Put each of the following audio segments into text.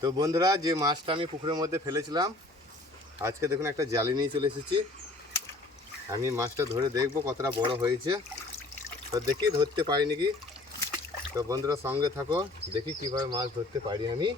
তো বন্ধুরা, যে মাছটা আমি পুকুরের মধ্যে ফেলেছিলাম, আজকে দেখুন একটা জালি নিয়ে চলে এসেছি। আমি মাছটা ধরে দেখব কতটা বড় হয়েছে। তো দেখি ধরতে পারি নাকি তো বন্ধুরা সঙ্গে থাকো, দেখি কীভাবে মাছ ধরতে পারি আমি।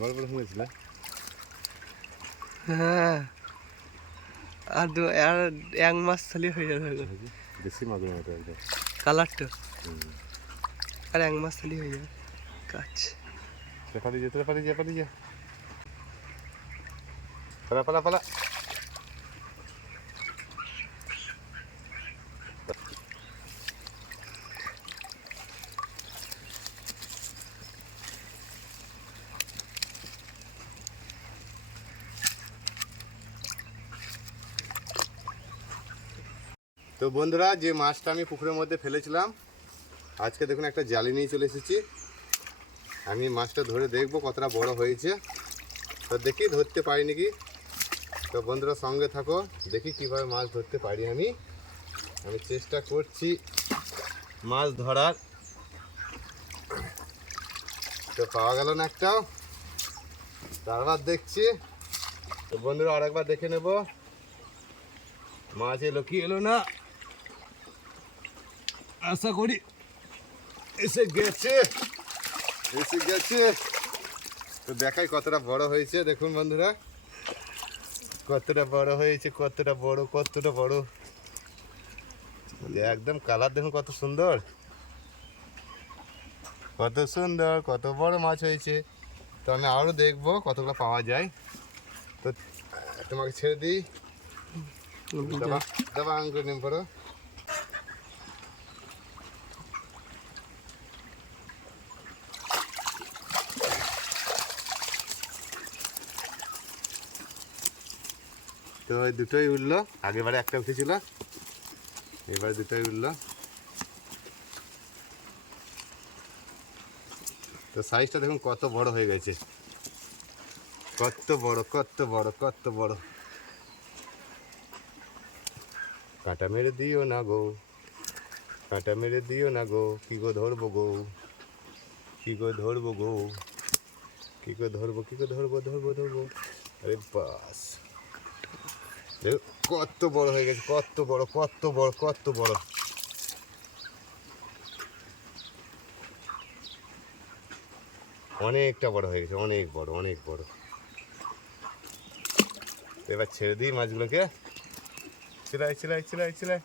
বড় বড় হয়েছিল হ্যাঁ আর দু আর এক মাস থালি হয়ে যাবে দেশি মাগুর মতো একদম কালারটা আর এক মাস থালি হয়ে যাবে কাজ পালি যেতে পালি যা পালি যা পালা পালা পালা তো বন্ধুরা, যে মাছটা আমি পুকুরের মধ্যে ফেলেছিলাম, আজকে দেখুন একটা জালি নিয়ে চলে এসেছি। আমি মাছটা ধরে দেখব কতটা বড় হয়েছে। তো দেখি ধরতে পারি নাকি তো বন্ধুরা, সঙ্গে থাকো, দেখি কীভাবে মাছ ধরতে পারি আমি। আমি চেষ্টা করছি মাছ ধরার। তো পাওয়া গেল না একটাও। তারপর দেখছি। তো বন্ধুরা, আরেকবার দেখে নেব। মাছ এলো কি এলো না? আশা করি এসে গেছে। এসে গেছে। তো দেখাই কতটা বড় হয়েছে দেখুন বন্ধুরা। কতটা বড় হয়েছে কতটা বড় কতটা বড়। একদম কালার দেখুন কত সুন্দর। কত সুন্দর কত বড় মাছ হয়েছে। তো আমি আরও দেখব কতগুলো পাওয়া যায়। তো তোমাকে ছেড়ে দিই। দেবা দেবা আঙ্গুর নিম পড়ো তো দুটোই উঠল। আগেবারে একটা উঠেছিল, এবার দুটোই উঠল। তো সাইজটা দেখুন কত বড় হয়ে গেছে। কত বড় কত বড় কত বড়। কাঁটা মেরে দিও না গো, কাঁটা মেরে দিও না গো, কি গো ধরবো গো, কি গো ধরবো গো, কি গো ধরবো, কি গো ধরবো ধরবো ধরবো। আরে বাস। কত বড় হয়ে গেছে, কত বড় কত বড় কত বড়। অনেকটা বড় হয়ে গেছে, অনেক বড় অনেক বড়। এবার ছেড়ে দিই মাছগুলোকে। চিলাই চিলাই চিলাই চিলাই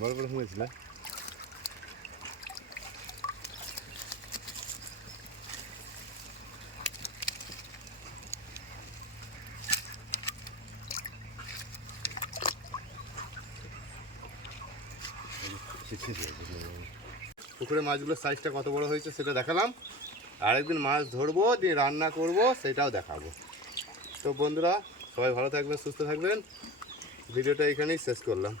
বড় বড় হয়েছিল। পুকুরে মাছগুলোর সাইজটা কত বড় হয়েছে সেটা দেখালাম। আরেকদিন মাছ ধরবো, দিয়ে রান্না করব, সেটাও দেখাবো। তো বন্ধুরা, সবাই ভালো থাকবেন, সুস্থ থাকবেন। ভিডিওটা এখানেই শেষ করলাম।